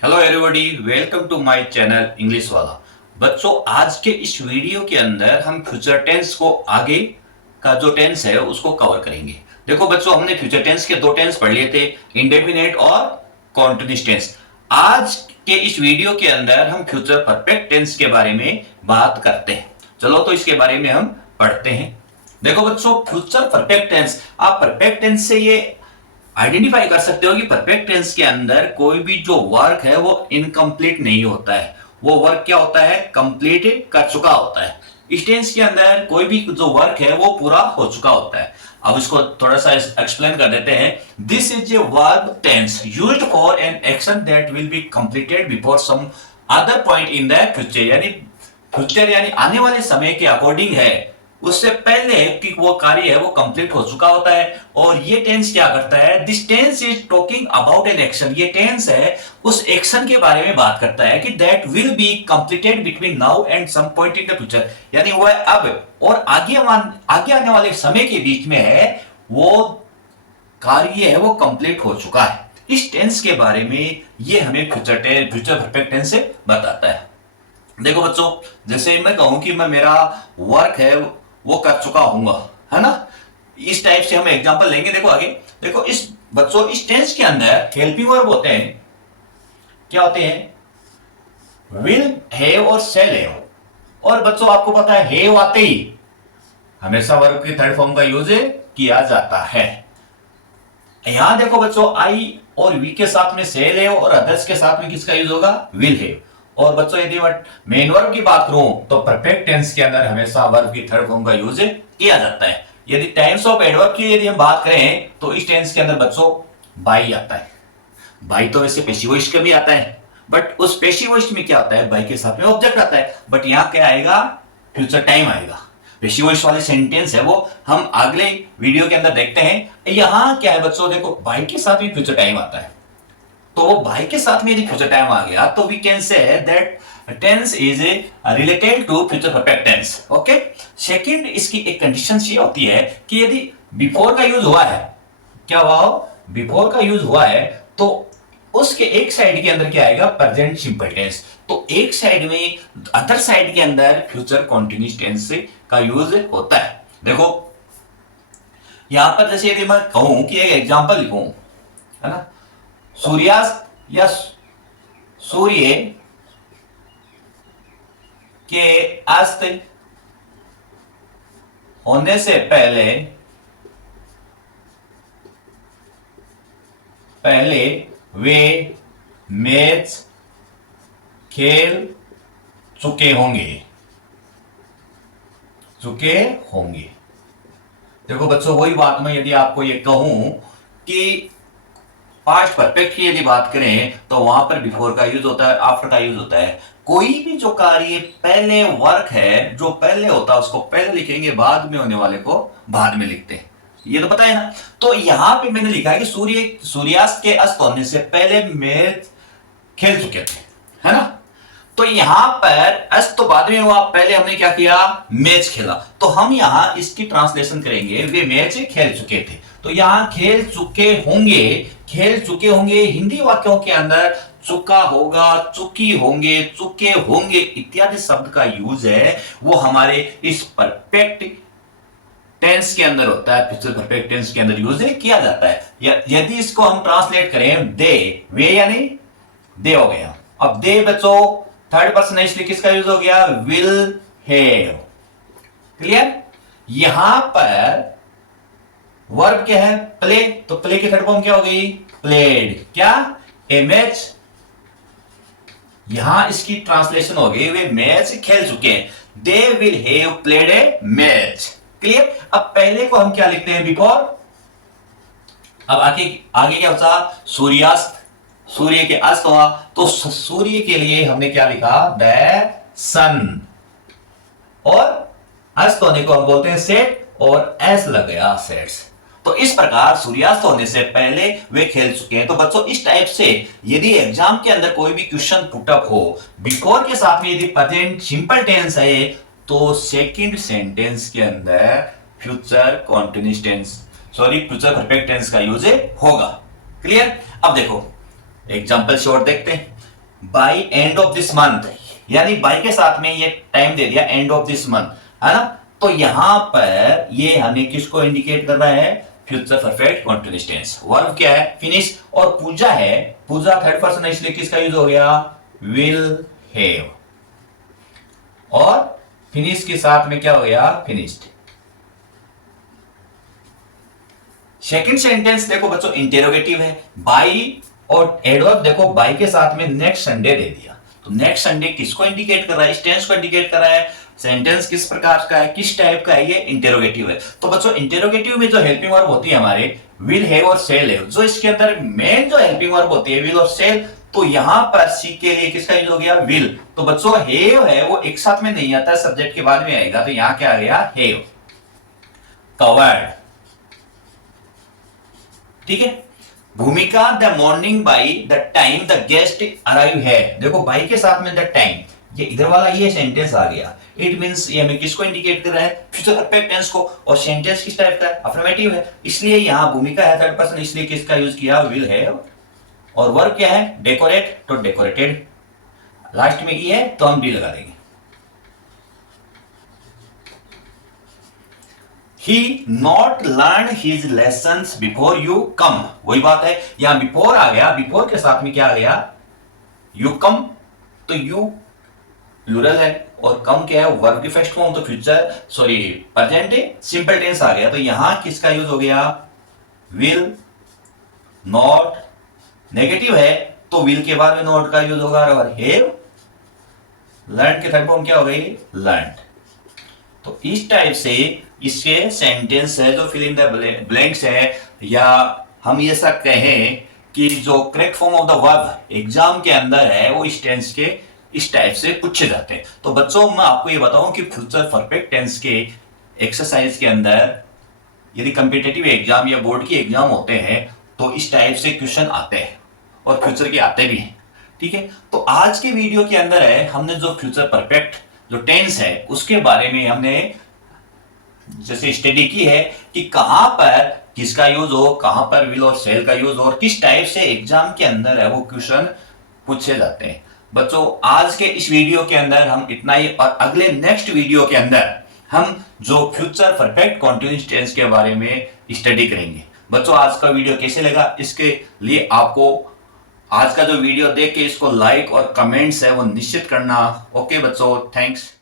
Hello everybody, welcome to my channel English वाला। बच्चों, आज के इस वीडियो के अंदर हम फ्यूचर टेंस को आगे का जो टेंस है उसको कवर करेंगे। देखो बच्चों, हमने फ्यूचर टेंस के दो टेंस पढ़ लिए थे, इंडेफिनेट और कॉन्टिन्यूअस टेंस। आज के इस वीडियो के अंदर हम फ्यूचर परफेक्ट टेंस के बारे में बात करते हैं। चलो तो इसके बारे में हम पढ़ते हैं। देखो बच्चों, फ्यूचर परफेक्ट टेंस, आप परफेक्ट टेंस से ये आइडेंटिफाई कर सकते हो कि परफेक्ट टेंस के अंदर कोई भी जो वर्क है वो इनकम्प्लीट नहीं होता है। वो वर्क क्या होता है? कंप्लीट कर चुका होता है। इस टेंस के अंदर कोई भी जो वर्क है वो पूरा हो चुका होता है। अब इसको थोड़ा सा एक्सप्लेन कर देते हैं। This is a verb tense used for an action that will be completed before some other point in the future. यानी फ्यूचर यानी आने वाले समय के अकॉर्डिंग है, उससे पहले कि वो कार्य है वो कंप्लीट हो चुका होता है। और ये टेंस क्या करता है? This tense is talking about an action. ये टेंस है उस एक्शन के बारे में बात करता है कि that will be completed between now and some point in the future. यानी वह अब और आगे आने वाले समय के बीच में है, वो कार्य है वो कंप्लीट हो चुका है। इस टेंस के बारे में ये हमें फ्यूचर परफेक्ट टेंस से बताता है। देखो बच्चों, जैसे मैं कहूं कि मैं मेरा वर्क है वो कर चुका हूंगा, है ना? इस टाइप से हम एग्जांपल लेंगे। देखो आगे, देखो इस बच्चों इस टेंस के अंदर हेल्पिंग वर्ब होते हैं। क्या होते हैं? विल, हैव और शैल हैव। और बच्चों आपको पता है हैव आते ही हमेशा वर्ब के थर्ड फॉर्म का यूज किया जाता है। यहां देखो बच्चों, आई और वी के साथ में शैल हैव और अदर्स के साथ में किसका यूज होगा? Will have. और बच्चों यदि मैं मेन वर्ब की बात करूं तो परफेक्ट टेंस के अंदर हमेशा वर्ब की थर्ड फॉर्म का यूज किया जाता है। यदि टाइम्स ऑफ एडवर्ब की यदि हम बात करें तो इस टेंस के अंदर बच्चों बाई आता है। बाई तो वैसे पेशिव वॉइस का भी आता है, बट उस पेशिव वॉइस में क्या होता है? बाई के साथ में ऑब्जेक्ट आता है। बट यहां क्या आएगा? फ्यूचर टाइम आएगा। पेशिव वॉइस वाले सेंटेंस है वो हम अगले वीडियो के अंदर देखते हैं। यहां क्या है बच्चों? देखो बाई के साथ भी फ्यूचर टाइम आता है, तो बाई के साथ में यदि फ्यूचर टाइम आ गया तो we can say that tense is related to future perfect tense. Okay. Second, इसकी एक कंडीशन ये होती है कि यदि बिफोर का यूज हुआ है, क्या हुआ हो? बिफोर का यूज हुआ है तो उसके एक साइड के अंदर क्या आएगा? Present simple tense. तो एक साइड में, अदर साइड के अंदर फ्यूचर कंटिन्यूअस टेंस का यूज होता है। देखो यहां पर जैसे यदि मैं कहूं कि एक एग्जांपल लिखूं, है ना, सूर्यास्त या सूर्य के अस्त होने से पहले पहले वे मैच खेल चुके होंगे। देखो बच्चों, वही बात मैं यदि आपको ये कहूं कि पास्ट परफेक्ट की यदि बात करें तो वहां पर बिफोर का यूज होता है, आफ्टर का यूज होता है। कोई भी जो कार्य पहले वर्क है जो पहले होता है उसको पहले लिखेंगे, बाद में होने वाले को बाद में लिखते हैं। ये तो पता है ना? तो यहां पे मैंने लिखा है कि सूर्यास्त के अस्त होने से पहले मैच खेल चुके थे, है ना? तो यहां पर अस्त तो बाद में हुआ, पहले हमने क्या किया? मैच खेला। तो हम यहां इसकी ट्रांसलेशन करेंगे, वे मैच खेल चुके थे। तो यहां खेल चुके होंगे हिंदी वाक्यों के अंदर चुका होगा, चुकी होंगे, चुके होंगे इत्यादि शब्द का यूज है वो हमारे इस परफेक्ट टेंस के अंदर होता है, फ्यूचर परफेक्ट टेंस के अंदर यूज किया जाता है। यदि इसको हम ट्रांसलेट करें, दे, वे यानी दे हो गया। अब दे बच्चों थर्ड पर्सन है इसलिए किसका यूज हो गया? Will have. क्लियर? यहां पर वर्ब क्या है? प्ले। तो प्ले की थर्ड फॉर्म क्या हो गई? प्लेड। क्या? ए मैच। यहां इसकी ट्रांसलेशन हो गई, वे मैच खेल चुके हैं। They will have played a match. Clear? अब पहले को हम क्या लिखते हैं? बिफोर। अब आगे क्या बचा? सूर्यास्त। सूर्य के अस्त हुआ तो सूर्य के लिए हमने क्या लिखा? द सन। और अस्त होने को हम बोलते हैं सेट, और एस लग गया सेट्स। तो इस प्रकार सूर्यास्त होने से पहले वे खेल चुके हैं। तो बच्चों इस टाइप से यदि एग्जाम के अंदर कोई भी क्वेश्चन पुटअप हो, बिफोर के साथ में यदि प्रेजेंट सिंपल टेंस है तो सेकंड सेंटेंस के अंदर future continuous tense, future perfect tense का यूज होगा। क्लियर? अब देखो एग्जाम्पल शॉर्ट देखते हैं। By end of this month, यानी बाई के साथ में ये टाइम दे दिया एंड ऑफ दिस मंथ, है ना। तो यहां पर ये हमें किसको इंडिकेट कर रहा है, future perfect continuous tense. Verb क्या है, फिनिश, और पूजा है, पूजा थर्ड पर्सन है इसलिए किसका यूज हो गया, विल हैव, और फिनिश के साथ में क्या हो गया, फिनिश्ड। सेकंड सेंटेंस देखो बच्चों इंटेरोगेटिव है, बाई और एडवर्ब देखो बाई के साथ में नेक्स्ट संडे दे दिया, तो नेक्स्ट संडे किसको इंडिकेट कर रहा है, इस टेंस को इंडिकेट कर रहा है। सेंटेंस किस प्रकार का है, किस टाइप का है, ये इंटेरोगेटिव है। तो बच्चों इंटेरोगेटिव में जो हेल्पिंग वर्ब होती है हमारे विल हैव और सेल हैव, जो इसके अंदर मेन जो हेल्पिंग वर्ब होती है विल और सेल, तो यहां पर सी के लिए किसका यूज हो गया, विल। तो बच्चों हैव है वो एक साथ में नहीं आता, सब्जेक्ट के बाद में आएगा, तो यहां क्या आ गया, हैव। कवर्ड, ठीक है। भूमिका the morning by the time the guest arrive है, देखो बाई के साथ में द टाइम, ये इधर वाला ये सेंटेंस आ गया, इट मींस ये हमें किसको इंडिकेट कर रहा है, फ्यूचर परफेक्ट टेंस को, और सेंटेंस किस टाइप का है, अफर्मेटिव है, इसलिए यहां भूमिका है थर्ड पर्सन, इसलिए किसका यूज किया, विल हैव। और वर्ब क्या है, डेकोरेट, तो डेकोरेटेड, लास्ट में ई है तो हम डी लगा देंगे। He not learned his lessons before you come, वही बात है, यहां बिफोर आ गया, बिफोर के साथ में क्या आ गया, यू कम, तो यू प्लूरल है, और कम क्या है, वर्ब की फर्स्ट फॉर्म, तो future sorry present simple tense आ गया, तो यहां किसका यूज हो गया, विल। नॉट नेगेटिव है तो विल के बाद में नॉट का यूज होगा, और हैव। लर्न के थर्ड फॉर्म क्या हो गई, लर्न। तो इस टाइप से इसके सेंटेंस है जो फिल इन द ब्लैंक्स है, या हम ये सब कहें कि जो correct form of the verb exam के अंदर है वो इस टेंस के इस टाइप से पूछे जाते हैं। तो बच्चों मैं आपको ये बताऊं कि फ्यूचर परफेक्ट टेंस के एक्सरसाइज के अंदर यदि कॉम्पिटिटिव एग्जाम या बोर्ड की एग्जाम होते हैं तो इस टाइप से क्वेश्चन आते हैं, और फ्यूचर के आते भी हैं, ठीक है। तो आज के वीडियो के अंदर है हमने जो फ्यूचर परफेक्ट जो टेंस है उसके बारे में हमने जैसे स्टडी की है कि कहां पर किसका यूज हो, कहां पर विल और सेल का यूज हो, और किस टाइप से एग्जाम के अंदर है वो क्वेश्चन पूछे जाते हैं। बच्चों आज के इस वीडियो के अंदर हम इतना ही, और अगले नेक्स्ट वीडियो के अंदर हम जो फ्यूचर परफेक्ट कंटीन्यूअस टेंस के बारे में स्टडी करेंगे। बच्चों आज का वीडियो कैसे लगा, इसके लिए आपको आज का जो वीडियो देख के इसको लाइक और कमेंट्स है वो निश्चित करना। ओके बच्चों, थैंक्स।